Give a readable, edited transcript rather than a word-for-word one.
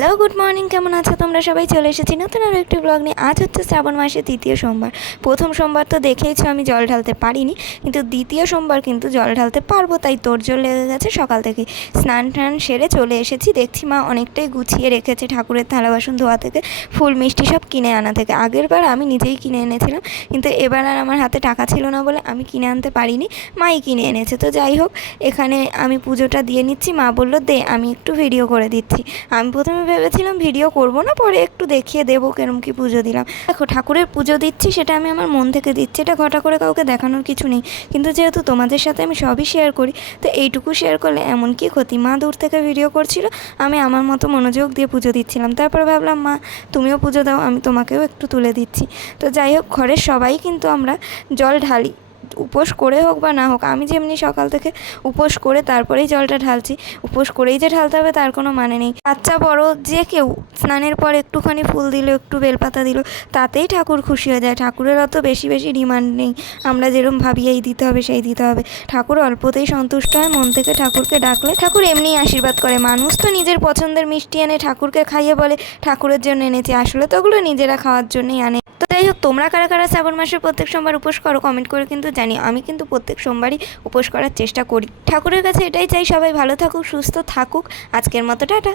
Hello good morning, কেমন আছো তোমরা সবাই? চলে এসেছি নতুন আরও একটি ব্লগ নিয়ে। আজ হচ্ছে শ্রাবণ মাসের দ্বিতীয় সোমবার। প্রথম সোমবার তো দেখেইছো আমি জল ঢালতে পারিনি, কিন্তু দ্বিতীয় সোমবার কিন্তু জল ঢালতে পারবো, তাই তোড়জোড় লেগে গেছে সকাল থেকে। স্নান টান সেরে চলে এসেছি, দেখছি মা অনেকটাই গুছিয়ে রেখেছে ঠাকুরের থালা বাসন ধোয়া থেকে ফুল মিষ্টি সব কিনে আনা থেকে। আগের বার আমি নিজেই কিনে এনেছিলাম, কিন্তু এবার আর আমার হাতে টাকা ছিল না বলে আমি কিনে আনতে পারিনি, মাই কিনে এনেছে। তো যাই হোক, এখানে আমি পুজোটা দিয়ে নিচ্ছি। মা বললো দে, আমি একটু ভিডিও করে দিচ্ছি। আমি প্রথমে ভেবেছিলাম ভিডিও করব না, পরে একটু দেখিয়ে দেবো কেরম কি পুজো দিলাম। দেখো, ঠাকুরের পুজো দিচ্ছি সেটা আমি আমার মন থেকে দিচ্ছি, এটা ঘটা করে কাউকে দেখানোর কিছু নেই। কিন্তু যেহেতু তোমাদের সাথে আমি সবই শেয়ার করি, তো এইটুকু শেয়ার করলে এমন কি ক্ষতি। মা দূর থেকে ভিডিও করছিল, আমি আমার মতো মনোযোগ দিয়ে পুজো দিচ্ছিলাম। তারপর ভাবলাম মা তুমিও পুজো দাও, আমি তোমাকেও একটু তুলে দিচ্ছি। তো যাই হোক, ঘরের সবাই কিন্তু আমরা জল ঢালি, উপোস করে হোক বা না হোক। আমি যেমনি সকাল থেকে উপোস করে তারপরেই জলটা ঢালছি, উপোস করেই যে ঢালতে হবে তার কোনো মানে নেই। বাচ্চা বড় যে কেউ স্নানের পর একটুখানি ফুল দিল, একটু বেলপাতা দিল, তাতেই ঠাকুর খুশি হয়ে যায়। ঠাকুরের অত বেশি বেশি ডিমান্ড নেই, আমরা যেরকম ভাবি এই দিতে হবে সেই দিতে হবে। ঠাকুর অল্পতেই সন্তুষ্ট হয়। মন থেকে ঠাকুরকে ডাকলে ঠাকুর এমনিই আশীর্বাদ করে। মানুষ তো নিজের পছন্দের মিষ্টি এনে ঠাকুরকে খাইয়ে বলে ঠাকুরের জন্য এনেছি, আসলে তো ওগুলো নিজেরা খাওয়ার জন্যই আনে। তো যাই হোক, তোমরা কারা কারা শ্রাবণ মাসে প্রত্যেক সোমবার উপোস করো কমেন্ট করে কিন্তু জানিও। আমি কিন্তু প্রত্যেক সোমবারই উপোস করার চেষ্টা করি। ঠাকুরের কাছে এটাই চাই, সবাই ভালো থাকুক, সুস্থ থাকুক। আজকের মতো টাটা।